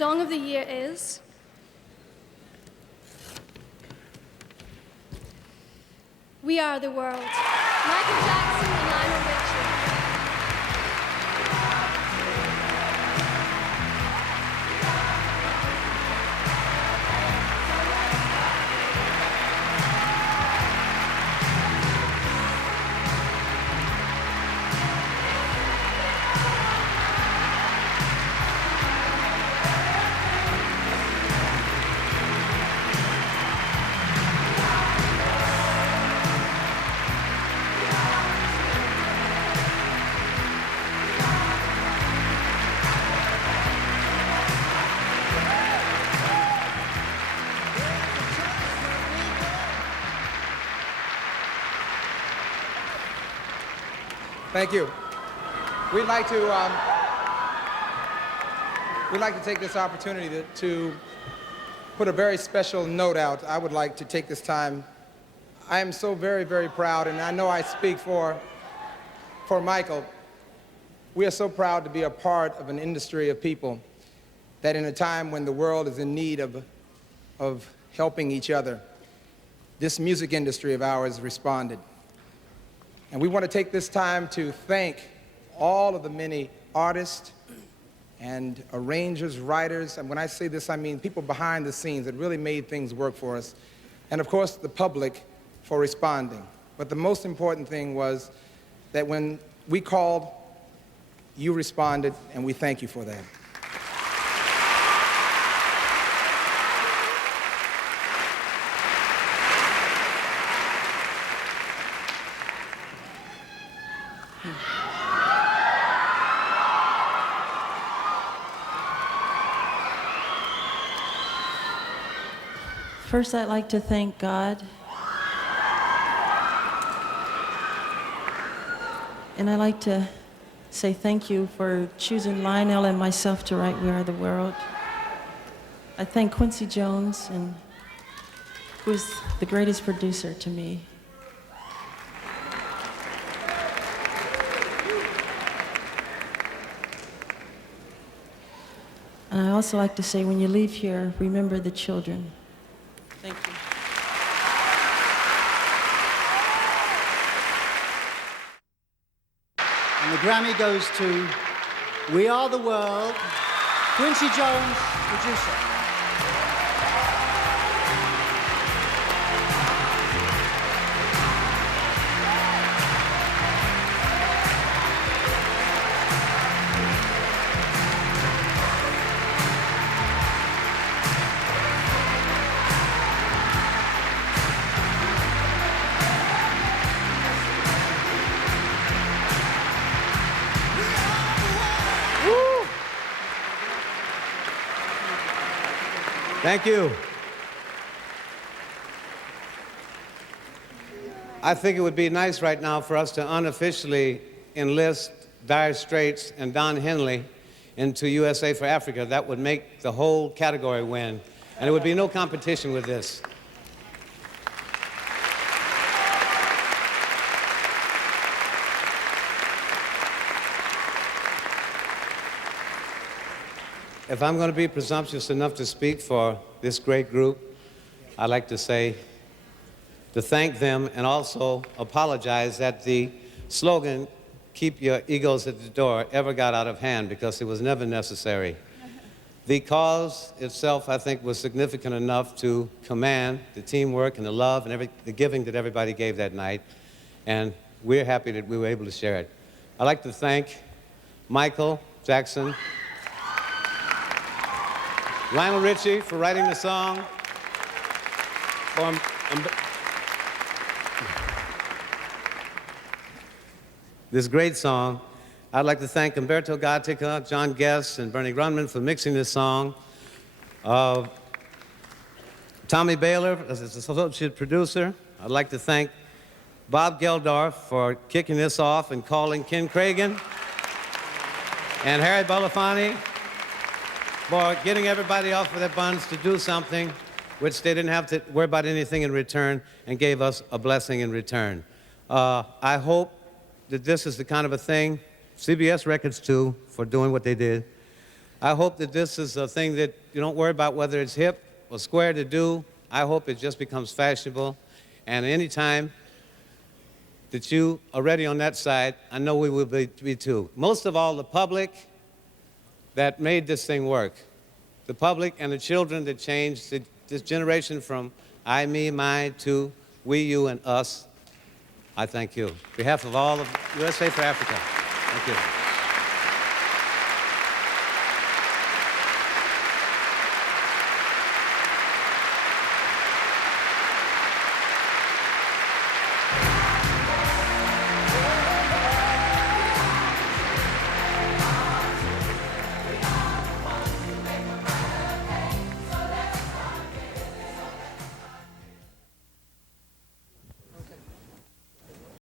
song of the year is We Are the World, Michael Jackson and Lionel Richie. Thank you. We'd like to take this opportunity to put a very special note out. I would like to take this time. I am so very, very proud, and I know I speak for Michael. We are so proud to be a part of an industry of people that in a time when the world is in need of helping each other, this music industry of ours responded. And we want to take this time to thank all of the many artists and arrangers, writers, and when I say this, I mean people behind the scenes that really made things work for us. And of course, the public for responding. But the most important thing was that when we called, you responded, and we thank you for that. First, I'd like to thank God. And I'd like to say thank you for choosing Lionel and myself to write We Are the World. I thank Quincy Jones, who is the greatest producer to me. And I also like to say, when you leave here, remember the children. Thank you. And the Grammy goes to We Are the World, Quincy Jones, producer. Thank you. I think it would be nice right now for us to unofficially enlist Dire Straits and Don Henley into USA for Africa. That would make the whole category win, and there would be no competition with this. If I'm going to be presumptuous enough to speak for this great group, I'd like to say, to thank them and also apologize that the slogan, "Keep your egos at the door," ever got out of hand, because it was never necessary. The cause itself, I think, was significant enough to command the teamwork and the love and the giving that everybody gave that night, and we're happy that we were able to share it. I'd like to thank Michael Jackson, Lionel Richie for writing the song, this great song. I'd like to thank Umberto Gatica, John Guest, and Bernie Grunman for mixing this song. Tommy Baylor as his associate producer. I'd like to thank Bob Geldof for kicking this off and calling Ken Cragen, and Harry Belafonte for getting everybody off of their buns to do something which they didn't have to worry about anything in return, and gave us a blessing in return. I hope that this is the kind of a thing, CBS Records too, for doing what they did. I hope that this is a thing that you don't worry about whether it's hip or square to do. I hope it just becomes fashionable. And any time that you are ready on that side, I know we will be too. Most of all, the public that made this thing work. The public and the children that changed this generation from I, me, my to we, you, and us. I thank you. On behalf of all of USA for Africa, thank you.